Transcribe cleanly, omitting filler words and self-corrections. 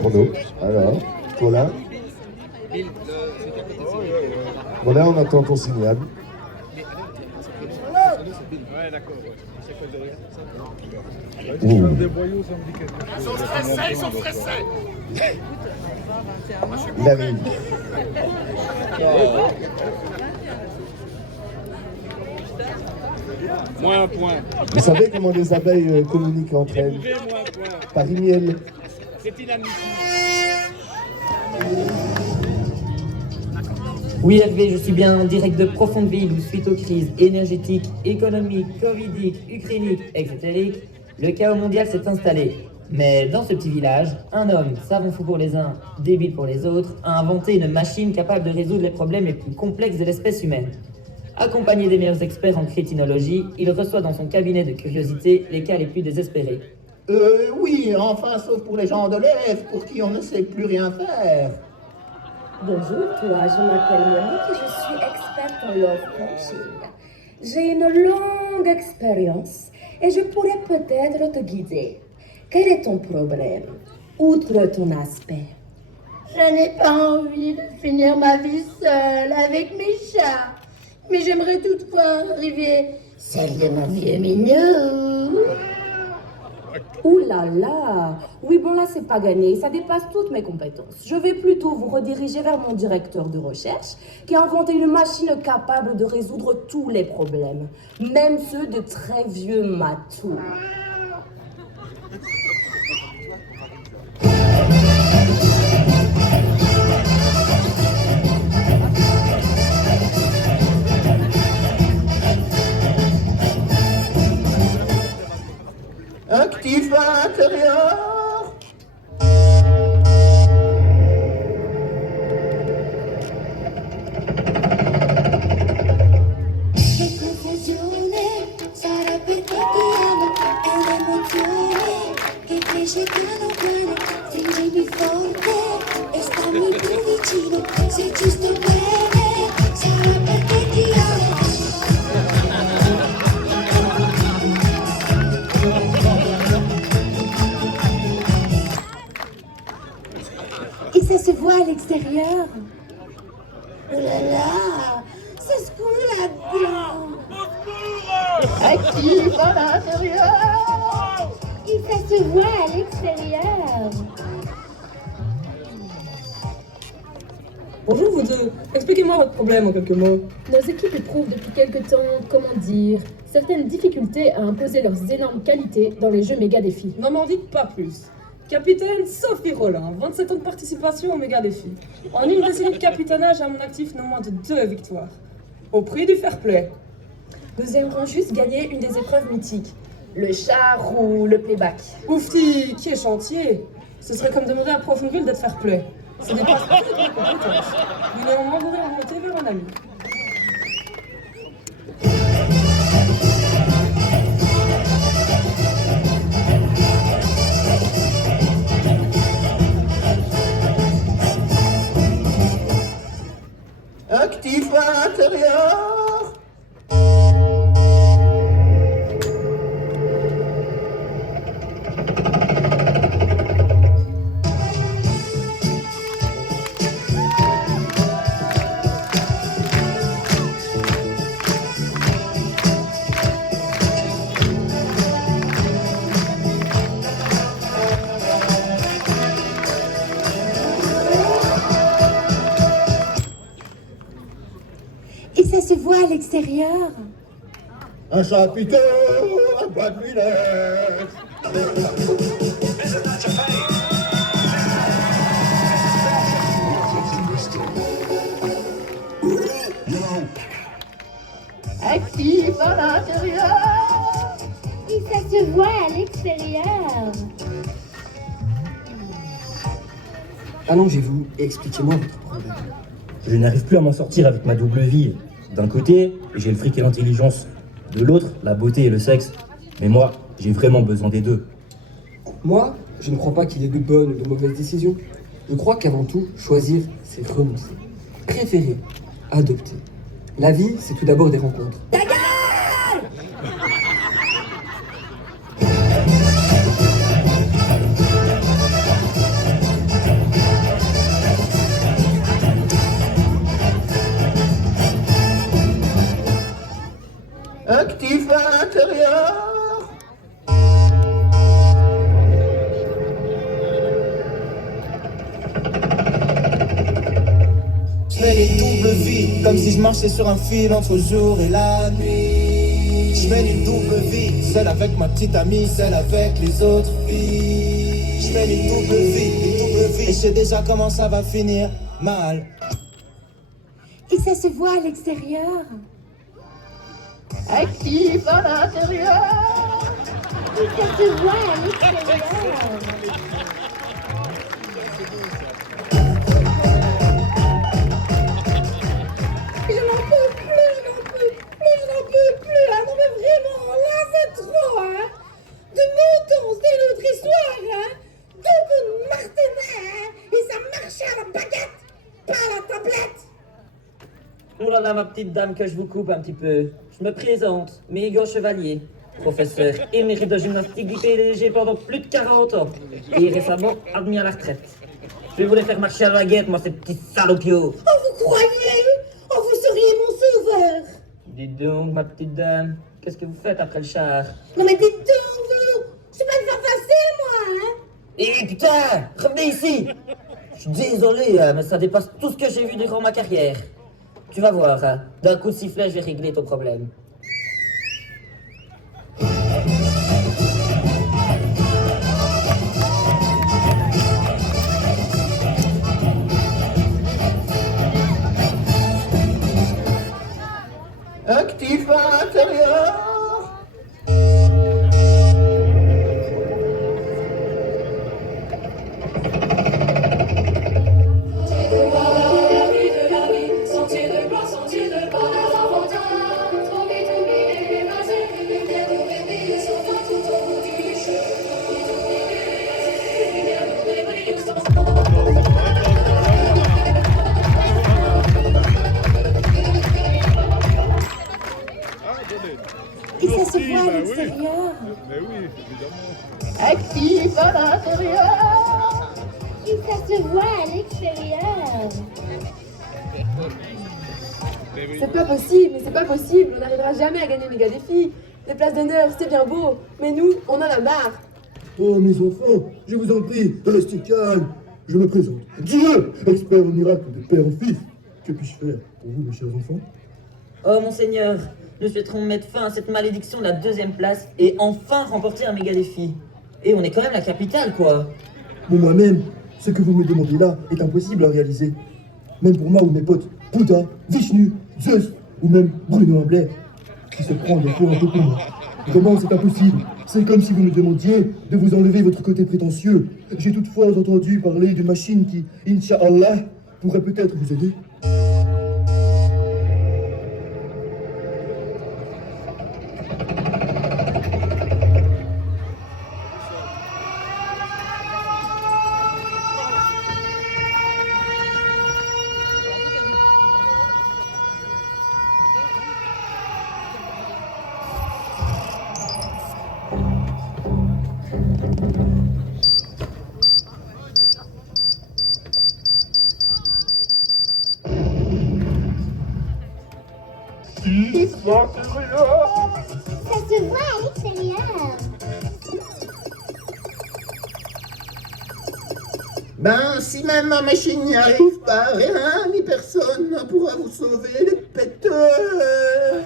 Chrono. Alors, voilà. Voilà, on attend ton signal. Ouais, d'accord. Ouh. Ils sont stressés, ils sont stressés. Il arrive. Moins un point. Vous savez comment les abeilles communiquent entre elles? Moins un point. Par miel. C'est inadmissible. Oui, Hervé, je suis bien en direct de Profondeville où, suite aux crises énergétiques, économiques, covidiques, ukrainiques, etc., le chaos mondial s'est installé. Mais dans ce petit village, un homme, savant fou pour les uns, débile pour les autres, a inventé une machine capable de résoudre les problèmes les plus complexes de l'espèce humaine. Accompagné des meilleurs experts en crétinologie, il reçoit dans son cabinet de curiosité les cas les plus désespérés. Oui, enfin, sauf pour les gens de l'Est, pour qui on ne sait plus rien faire. Bonjour, toi, je m'appelle Monique et je suis experte en love coaching. J'ai une longue expérience et je pourrais peut-être te guider. Quel est ton problème, outre ton aspect? Je n'ai pas envie de finir ma vie seule avec mes chats. Mais j'aimerais toutefois arriver celle de ma vie mignonne. Ouh là là! Oui, bon là, c'est pas gagné, ça dépasse toutes mes compétences. Je vais plutôt vous rediriger vers mon directeur de recherche qui a inventé une machine capable de résoudre tous les problèmes, même ceux de très vieux matous. Actif à l'intérieur. Che confusione sarà perché ti amo. È un'emozione che cresce piano piano. Stringimi forte e stammi più vicino. Se ci sto bene sarà perché ti amo. Et ça se voit à l'extérieur. Oh là là, ça se coule là-dedans. Actif à l'intérieur. Et ça se voit à l'extérieur. Bonjour vous deux, expliquez-moi votre problème en quelques mots. Nos équipes éprouvent depuis quelque temps, comment dire, certaines difficultés à imposer leurs énormes qualités dans les jeux méga défis. Non m'en dites pas plus. Capitaine Sophie Rollin, 27 ans de participation au méga défi. En une décennie de capitainage à mon actif, non moins de 2 victoires. Au prix du fair play. Nous aimerions juste gagner une des épreuves mythiques, le char ou le playback. Oufti, qui est chantier? Ce serait comme demander à Profondeville d'être fair play. Ça dépasse toutes mes compétences. Mais néanmoins, vous réorientez vers un ami. Actif à l'intérieur. Et ça se voit à l'extérieur. Un chapiteau, un bois de village. Actif à l'intérieur. Et ça se voit à l'extérieur. Allongez-vous et expliquez-moi votre problème. Je n'arrive plus à m'en sortir avec ma double vie. D'un côté, j'ai le fric et l'intelligence. De l'autre, la beauté et le sexe. Mais moi, j'ai vraiment besoin des deux. Moi, je ne crois pas qu'il y ait de bonnes ou de mauvaises décisions. Je crois qu'avant tout, choisir, c'est renoncer. Préférer, adopter. La vie, c'est tout d'abord des rencontres. Je mène une double vie, comme si je marchais sur un fil entre jour et la nuit. Je mène une double vie, celle avec ma petite amie, celle avec les autres filles. Je mène une double vie, et je sais déjà comment ça va finir mal. Et ça se voit à l'extérieur. Actif à l'intérieur. Et ça se voit à l'extérieur. Je n'en peux plus, là, non mais vraiment, là c'est trop, hein. De moutons, c'est l'autre histoire, hein. Double martinet, hein. Et ça marchait à la baguette, pas à la tablette. Oh là là, ma petite dame, que je vous coupe un petit peu. Je me présente, Mégo Chevalier, professeur émérite de gymnastique du PDG pendant plus de 40 ans, et récemment admis à la retraite. Je vais vous les faire marcher à la baguette, moi, ces petits salopios. Oh, vous croyez? Oh, vous seriez mon sauveur. Dites donc, ma petite dame, qu'est-ce que vous faites après le char? Non mais dites donc, vous. Je suis pas une femme facile, moi, hein. Eh putain, revenez ici. Je suis désolé, hein, mais ça dépasse tout ce que j'ai vu durant ma carrière. Tu vas voir, hein. D'un coup de sifflet, je vais régler ton problème. Actif à l'intérieur. Et ça se voit à l'extérieur. Mais oui, évidemment. Actif à l'intérieur. Et ça se voit à l'extérieur. C'est pas possible, mais c'est pas possible. On n'arrivera jamais à gagner méga défi. Les places d'honneur, c'était bien beau. Mais nous, on en a marre. Oh, mes enfants, je vous en prie, restez calmes. Je me présente. Dieu, expert au miracle de père en fils. Que puis-je faire pour vous, mes chers enfants? Oh, monseigneur, nous souhaiterons mettre fin à cette malédiction de la 2e place et enfin remporter un méga défi. Et on est quand même la capitale, quoi. Bon, moi-même, ce que vous me demandez là est impossible à réaliser. Même pour moi ou mes potes, Bouddha, Vishnu, Zeus, ou même Bruno Ambler, qui se prend des fois un peu pour moi. Comment c'est impossible? C'est comme si vous me demandiez de vous enlever votre côté prétentieux. J'ai toutefois entendu parler d'une machine qui, Inch'Allah, pourrait peut-être vous aider. Ça se voit à l'extérieur. Ben, si même ma machine n'y arrive pas, rien ni personne ne pourra vous sauver les péteurs.